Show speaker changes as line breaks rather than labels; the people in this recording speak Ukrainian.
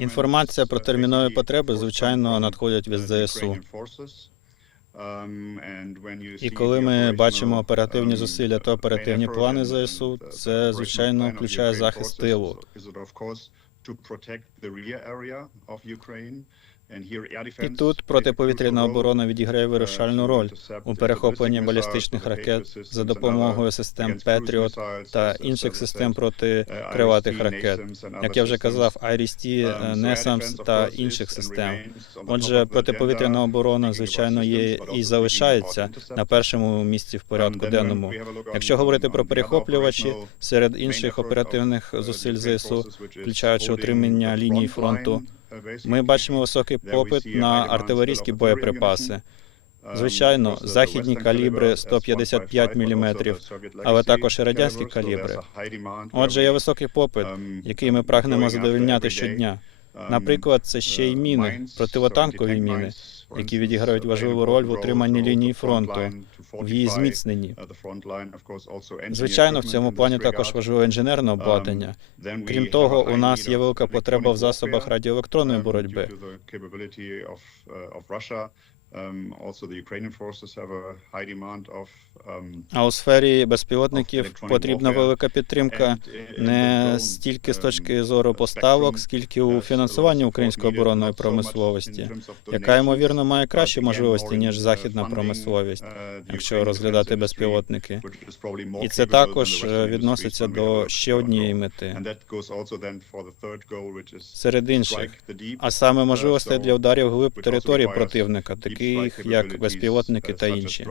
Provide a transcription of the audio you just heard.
Інформація про термінові потреби, звичайно, надходять від ЗСУ. І коли ми бачимо оперативні зусилля та оперативні плани ЗСУ, це звичайно включає захист тилу. І тут протиповітряна оборона відіграє вирішальну роль у перехопленні балістичних ракет за допомогою систем Петріот та інших систем проти крилатих ракет. Як я вже казав, IRIS-T, NESAMS та інших систем. Отже, протиповітряна оборона, звичайно, є і залишається на першому місці в порядку денному. Якщо говорити про перехоплювачі, серед інших оперативних зусиль ЗСУ, включаючи утримання лінії фронту, ми бачимо високий попит на артилерійські боєприпаси. Звичайно, західні калібри 155 мм, але також і радянські калібри. Отже, є високий попит, який ми прагнемо задовольняти щодня. Наприклад, це ще й міни, противотанкові міни, які відіграють важливу роль в утриманні лінії фронту, в її зміцненні. Звичайно, в цьому плані також важливе інженерне обладнання. Крім того, у нас є велика потреба в засобах радіоелектронної боротьби. А у сфері безпілотників потрібна велика підтримка. Не стільки з точки зору поставок, скільки у фінансуванні української оборонної промисловості, яка ймовірно має кращі можливості ніж західна промисловість, якщо розглядати безпілотники. І це також е, відноситься до ще однієї мети. Серед інших, а саме можливостей для ударів глиб території противника, таких як безпілотники та інші.